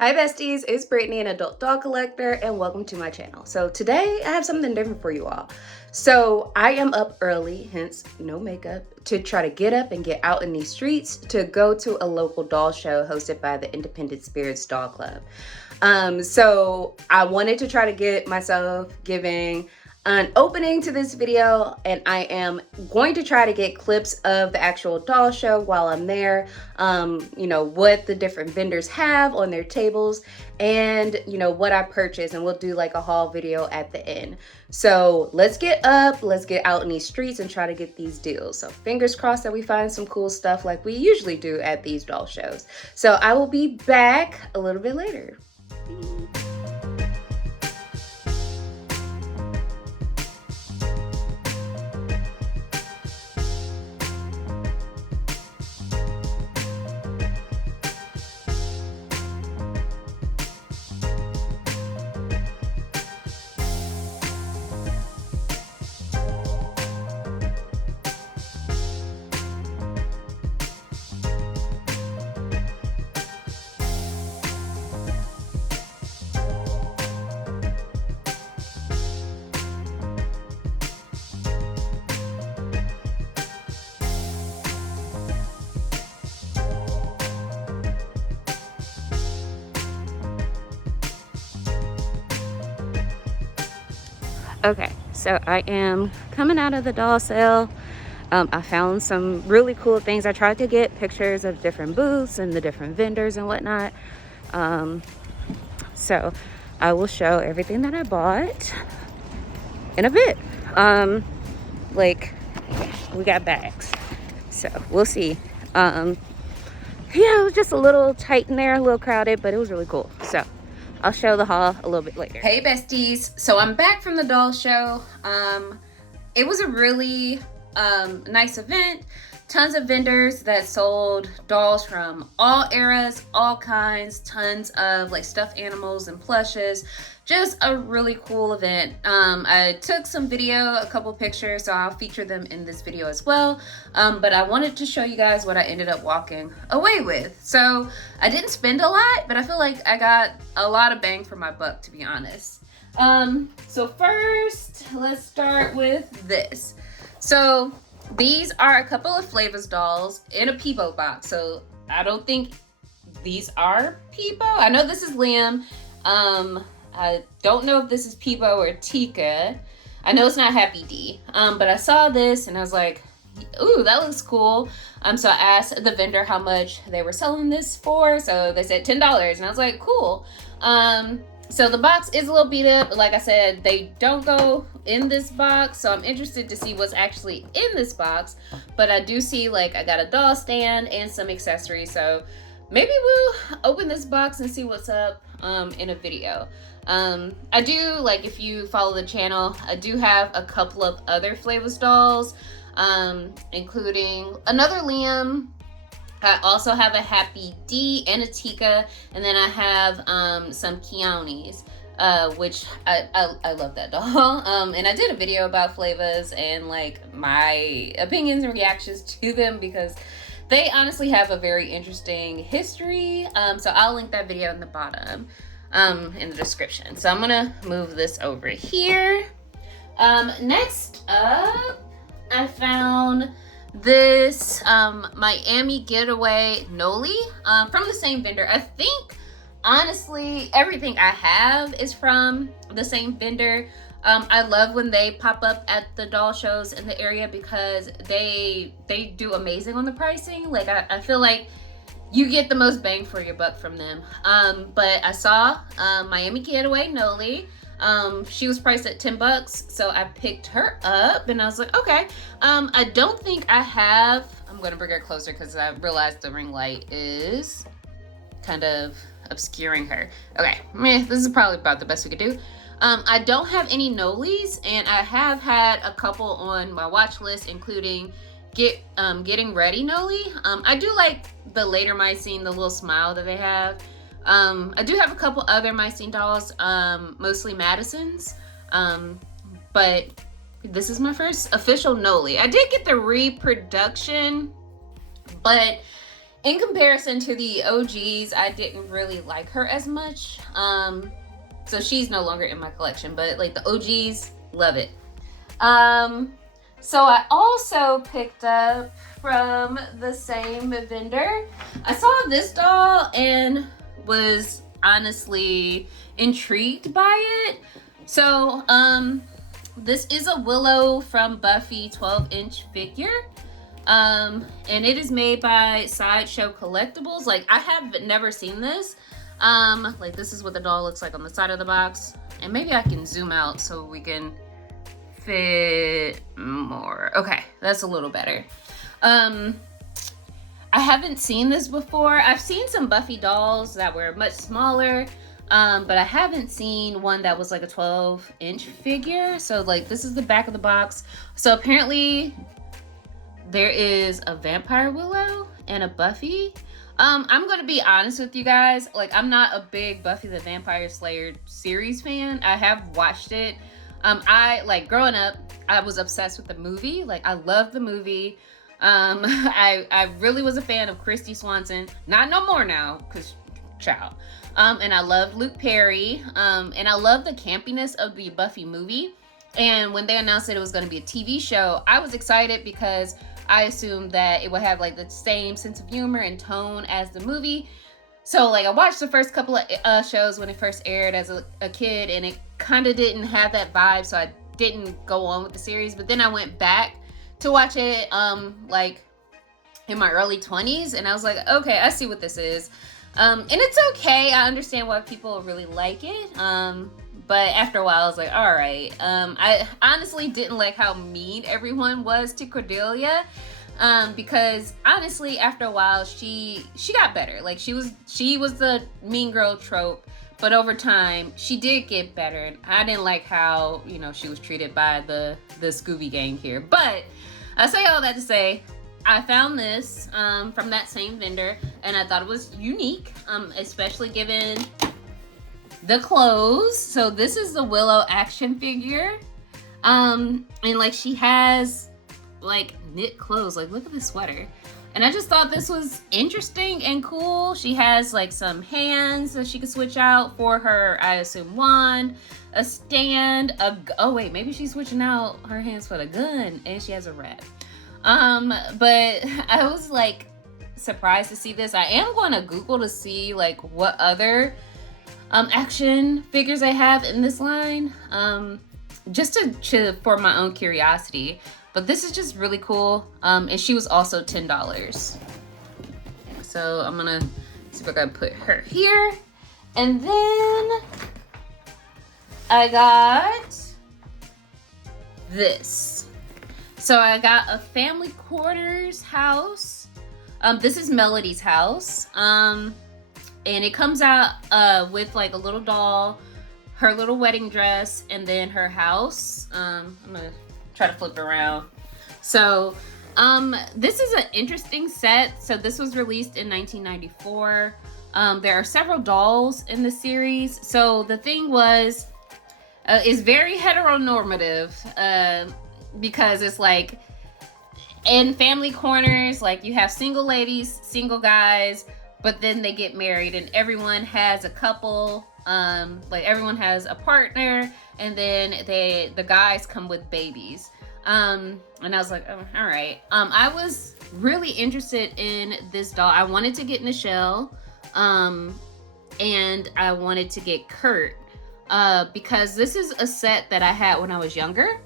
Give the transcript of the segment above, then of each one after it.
Hi besties, it's Brittany, an adult doll collector, and welcome to my channel. So today I have something different for you all. So I am up early, hence no makeup, to try to get up and get out in these streets to go to a local doll show hosted by the Independent Spirits Doll Club. So I wanted to try to get myself giving an opening to this video, and I am going to try to get clips of the actual doll show while I'm there, what the different vendors have on their tables, and what I purchased, and we'll do like a haul video at the end. So let's get up, let's get out in these streets and try to get these deals. So fingers crossed that we find some cool stuff like we usually do at these doll shows. So I will be back a little bit later. Okay, so I am coming out of the doll sale. I found some really cool things. I tried to get pictures of different booths and the different vendors and whatnot. So I will show everything that I bought in a bit. We got bags, so we'll see. Yeah, it was just a little tight in there, a little crowded, but it was really cool. So I'll show the haul a little bit later. Hey besties, so I'm back from the doll show. It was a really nice event. Tons of vendors that sold dolls from all eras, all kinds, tons of like stuffed animals and plushes. Just a really cool event. I took some video, a couple pictures, so I'll feature them in this video as well. But I wanted to show you guys what I ended up walking away with. So I didn't spend a lot, but I feel like I got a lot of bang for my buck, to be honest. So first, let's start with this. So these are a couple of Flavors dolls in a Peebo box. So I don't think these are Peebo. I know this is Liam. I don't know if this is Peebo or Tika. I know it's not Happy D. But I saw this and I was like, ooh, that looks cool. So I asked the vendor how much they were selling this for. So they said $10, and I was like, cool. So the box is a little beat up. Like I said, they don't go in this box, so I'm interested to see what's actually in this box. But I do see, like, I got a doll stand and some accessories, so maybe we'll open this box and see what's up in a video. I do, like, if you follow the channel, I do have a couple of other Flavors dolls, including another Liam. I also have a Happy D and a Tika, and then I have some Keonis, which I love that doll. And I did a video about Flavors and like my opinions and reactions to them because they honestly have a very interesting history. So I'll link that video in the bottom in the description. So I'm gonna move this over here. Next up, I found this Miami Getaway Noli from the same vendor. I think honestly everything I have is from the same vendor. I love when they pop up at the doll shows in the area because they do amazing on the pricing. Like I feel like you get the most bang for your buck from them. But I saw Miami Getaway Noli. She was priced at $10, so I picked her up and I was like, okay. I don't think I have, I'm gonna bring her closer because I realized the ring light is kind of obscuring her. Okay, this is probably about the best we could do. I don't have any Nolis, and I have had a couple on my watch list, including Getting Ready Noli. I do like the later Mycene, the little smile that they have. I do have a couple other Mycene dolls, mostly Madison's, but this is my first official Noli. I did get the reproduction, but In comparison to the OGs, I didn't really like her as much. So she's no longer in my collection, but like the OGs, love it. So I also picked up from the same vendor. I saw this doll and was honestly intrigued by it. So this is a Willow from Buffy 12-inch figure. And it is made by Sideshow Collectibles. Like, I have never seen this. Like, this is what the doll looks like on the side of the box. And maybe I can zoom out so we can fit more. Okay, that's a little better. I haven't seen this before. I've seen some Buffy dolls that were much smaller, but I haven't seen one that was like a 12-inch figure. So like, this is the back of the box. So apparently there is a Vampire Willow and a Buffy. I'm gonna be honest with you guys, like, I'm not a big Buffy the Vampire Slayer series fan. I have watched it. I, like, growing up, I was obsessed with the movie. Like, I loved the movie. I really was a fan of Christy Swanson. Not no more now, because child. And I loved Luke Perry. And I love the campiness of the Buffy movie. And when they announced that it was going to be a TV show, I was excited because I assumed that it would have like the same sense of humor and tone as the movie. So like, I watched the first couple of shows when it first aired as a kid, and it kind of didn't have that vibe, so I didn't go on with the series. But then I went back to watch it like in my early 20s, and I was like, okay, I see what this is. And it's okay. I understand why people really like it. But after a while, I was like, all right. I honestly didn't like how mean everyone was to Cordelia. Because honestly, after a while, she got better. Like, she was the mean girl trope, but over time, she did get better. And I didn't like how, you know, she was treated by the Scooby gang here. But I say all that to say, I found this from that same vendor, and I thought it was unique, especially given the clothes. So this is the Willow action figure, and like, she has like knit clothes. Like, look at this sweater, and I just thought this was interesting and cool. She has like some hands that she could switch out for her, I assume, wand, a stand, oh wait, maybe she's switching out her hands for the gun, and she has a rat. But I was like surprised to see this. I am going to Google to see like what other action figures I have in this line, just to for my own curiosity. But this is just really cool. And she was also $10. So I'm gonna see if I can put her here. And then I got this. So I got a family quarters house. This is Melody's house. And it comes out with like a little doll, her little wedding dress, and then her house. I'm gonna try to flip it around. So this is an interesting set. So this was released in 1994. There are several dolls in the series. So the thing was, is very heteronormative, because it's like, in family corners, like, you have single ladies, single guys, but then they get married, and everyone has a couple, like, everyone has a partner, and then the guys come with babies. And I was like, oh, all right. I was really interested in this doll. I wanted to get Nichelle, and I wanted to get Kurt, because this is a set that I had when I was younger.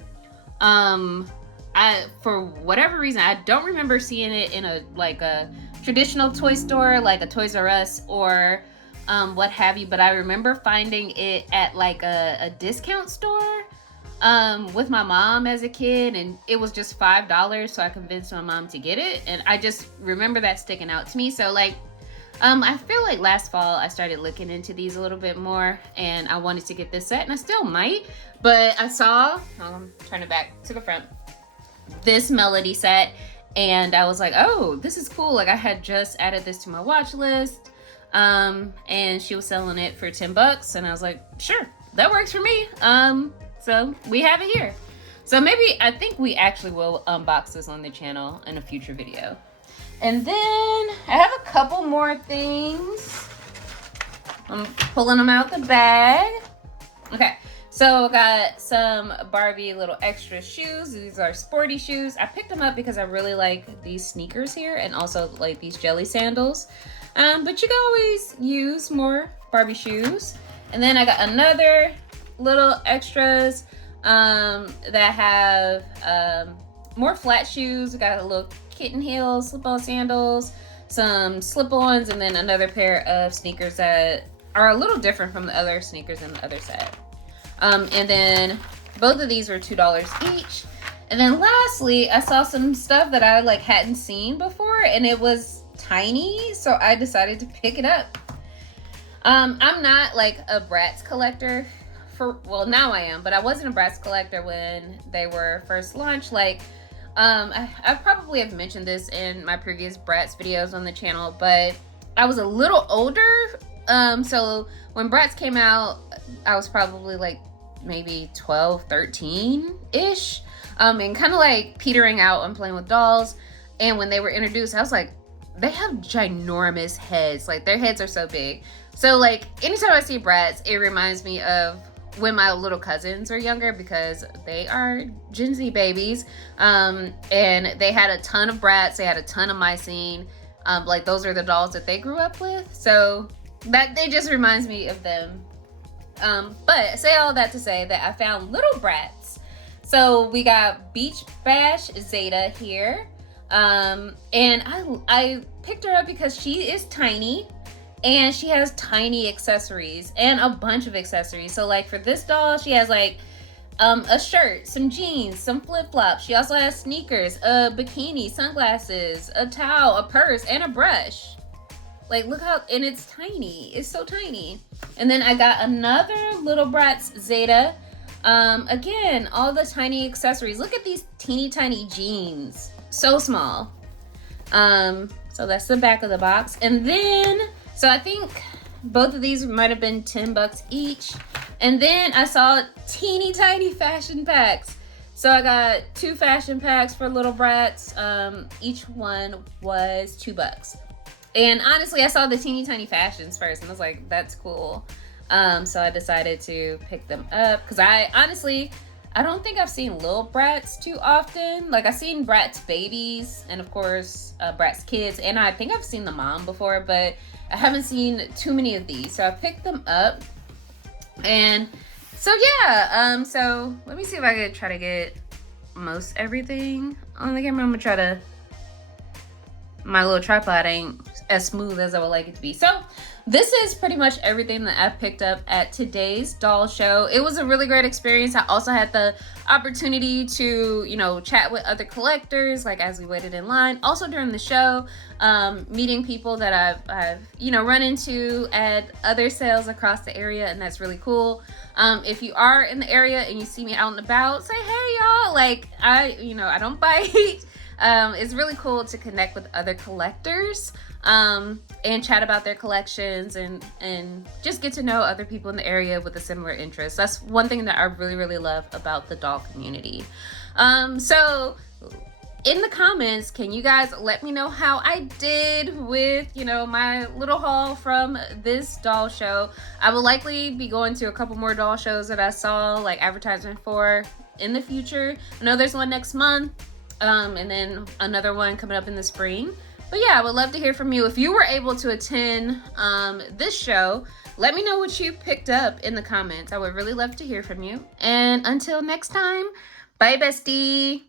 For whatever reason, I don't remember seeing it in a traditional toy store, like a Toys R Us or what have you, but I remember finding it at like a discount store with my mom as a kid, and it was just $5, so I convinced my mom to get it, and I just remember that sticking out to me. So like, I feel like last fall I started looking into these a little bit more, and I wanted to get this set, and I still might, but I saw, turn it back to the front, this Melody set, and I was like, oh, this is cool. Like, I had just added this to my watch list, and she was selling it for $10, and I was like, sure, that works for me. So we have it here. So maybe, I think we actually will unbox this on the channel in a future video. And then I have a couple more things. I'm pulling them out the bag. Okay, so I got some Barbie little extra shoes. These are sporty shoes. I picked them up because I really like these sneakers here and also like these jelly sandals. But you can always use more Barbie shoes. And then I got another little extras that have more flat shoes. I got a little kitten heels, slip-on sandals, some slip-ons, and then another pair of sneakers that are a little different from the other sneakers in the other set. And then both of these were $2 each. And then lastly, I saw some stuff that I like hadn't seen before, and it was tiny, so I decided to pick it up. I'm not like a Bratz collector well, now I am, but I wasn't a Bratz collector when they were first launched. Like, I probably have mentioned this in my previous Bratz videos on the channel, but I was a little older. So when Bratz came out, I was probably like maybe 12, 13-ish, and kind of like petering out and playing with dolls. And when they were introduced, I was like, they have ginormous heads. Like, their heads are so big. So like anytime I see Bratz, it reminds me of when my little cousins were younger, because they are Gen Z babies. And they had a ton of Bratz. They had a ton of Mycene. Like, those are the dolls that they grew up with. So that they just reminds me of them. But I say all that to say that I found little Bratz. So we got Beach Bash Zeta here. And I picked her up because she is tiny. And she has tiny accessories and a bunch of accessories. So like for this doll, she has like a shirt, some jeans, some flip-flops. She also has sneakers, a bikini, sunglasses, a towel, a purse, and a brush. Like, look how, and it's tiny. It's so tiny. And then I got another little Bratz Zeta. Again, all the tiny accessories. Look at these teeny tiny jeans. So small. So that's the back of the box. And then, so I think both of these might have been $10 each. And then I saw teeny tiny fashion packs. So I got 2 fashion packs for little Bratz. Each one was $2. And honestly, I saw the teeny tiny fashions first and I was like, that's cool. So I decided to pick them up because I don't think I've seen little Bratz too often. Like, I've seen Bratz babies and of course Bratz kids, and I think I've seen the mom before, but I haven't seen too many of these. So I picked them up. And so yeah, so let me see if I could try to get most everything on the camera. I'm gonna try to, my little tripod ain't as smooth as I would like it to be. So this is pretty much everything that I picked up at today's doll show. It was a really great experience. I also had the opportunity to, you know, chat with other collectors, like as we waited in line. Also during the show, meeting people that I've you know, run into at other sales across the area, and that's really cool. If you are in the area and you see me out and about, say hey y'all. Like, I don't bite. It's really cool to connect with other collectors and chat about their collections and just get to know other people in the area with a similar interest. That's one thing that I really, really love about the doll community. So in the comments, can you guys let me know how I did with, you know, my little haul from this doll show? I will likely be going to a couple more doll shows that I saw like advertisement for in the future. I know there's one next month. And then another one coming up in the spring. But yeah, I would love to hear from you. If you were able to attend this show, let me know what you picked up in the comments. I would really love to hear from you. And until next time, bye bestie.